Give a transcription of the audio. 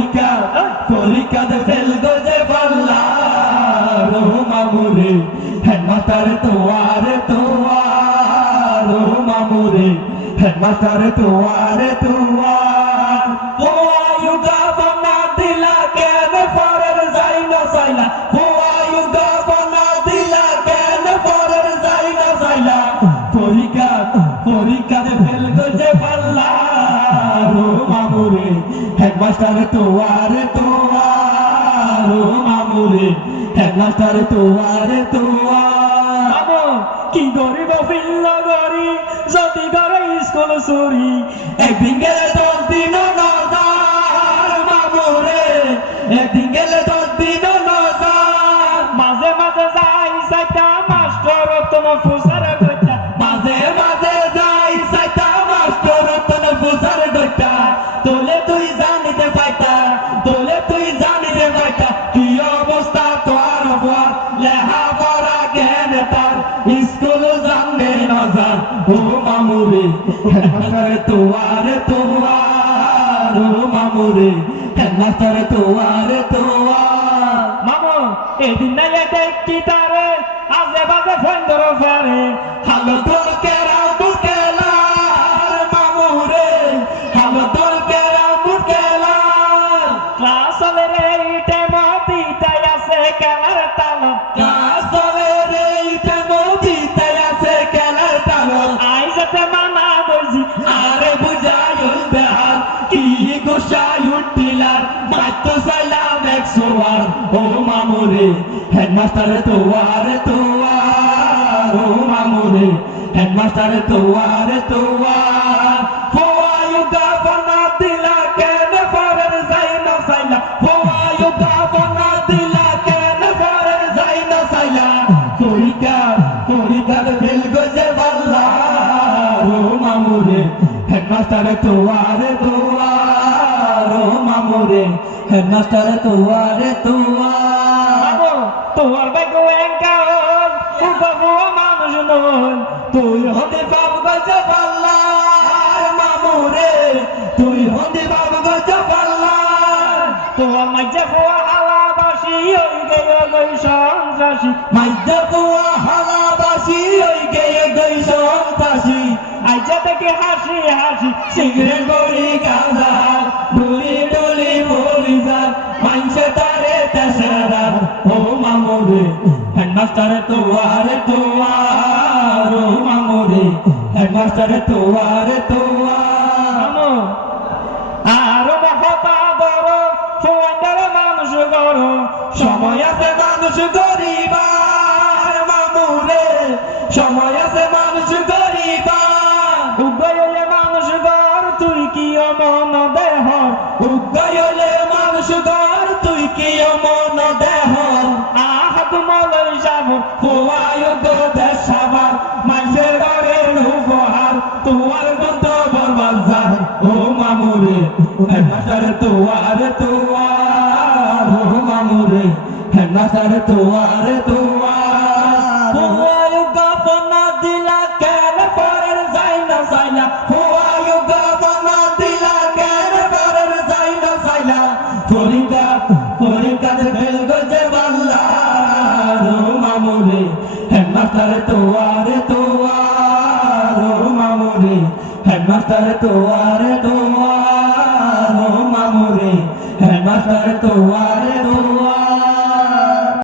তরিকা তরিকা they fail দো যে পাল্লা। রহু মামুরে হ্যাঁ মাতার তোয়ারে তোয়া রহু মামুরে হ্যাঁ মাতার তোয়ারে তোয়া পরীক্ষা পরীক্ষা দেবে হেডমাস্টার তোয়ারে তোয়ার ও মামুরে হেডমাস্টার তোয়ারে তোয়ার। বাবু কি গরিব ফিল্লা গরি যদি গরে স্কুল সরি একদিন গেলে বর লেহা পড়া জ্ঞান তার স্কুল জানবে না যান ও মামুরে হেডমাস্টার তোয়ার তোয়ার ও মামুরে হেডমাস্টার তোয়ার তোয়ার। মামু এদিন নাই দেখি তারে আজে বাজে ফেন্দর ফারে হালো হেডমাস্টার তোয়ার তোয়ার, ও মামুরে হেডমাস্টার তোয়ার তোয়ার। ফোয়ায়ু গাফনা দিলা কেন ফরের যাই না সাইলা? ফোয়ায়ু গাফনা দিলা কেন ফরের মামুরে হেডমাস্টার তোয়ারে তোয়ার, ও মামুরে হেডমাস্টার তোয়ারে তোয়ার। তোর বাইক এঙ্কাল বাবু মানুষ নন, তুই হতে বাবু গজে বাল্লা মামুরে, তুই হতে বাবু গজে বাল্লা তোর মাঝে ফোয়া হালা বাসি ওই গে গই সন্ত্রাসী। মাইজা তোয়া হালাবাসি, ওই গেয়ে গই সন্তাসি আইজা দেখে হাসি হাসি সিগারেট বড়ি গাঁজা ডুলি ডুলি বলি যা মাইনসে তারে তেসরা হেডমাস্টার তোয়ারে তোয়ার ও মামুরে হেডমাস্টার তোয়ারে তোয়ার মামু মহতা বড় ফোয়ান্ডার মানুষ গড় সময় আছে মানুষ গরিবার মামুরে সময় আছে মানুষ গরিবার তোয়ার তোয়ার মামুরে হেডমাস্টার তোয়ারে তোয়ার হেডমাস্টার তোয়ারে তোয়ার ও মামুরে। হেডমাস্টার তোয়ারে তোয়ার ও মামুরে। হেডমাস্টার তোয়ারে তোয়ার।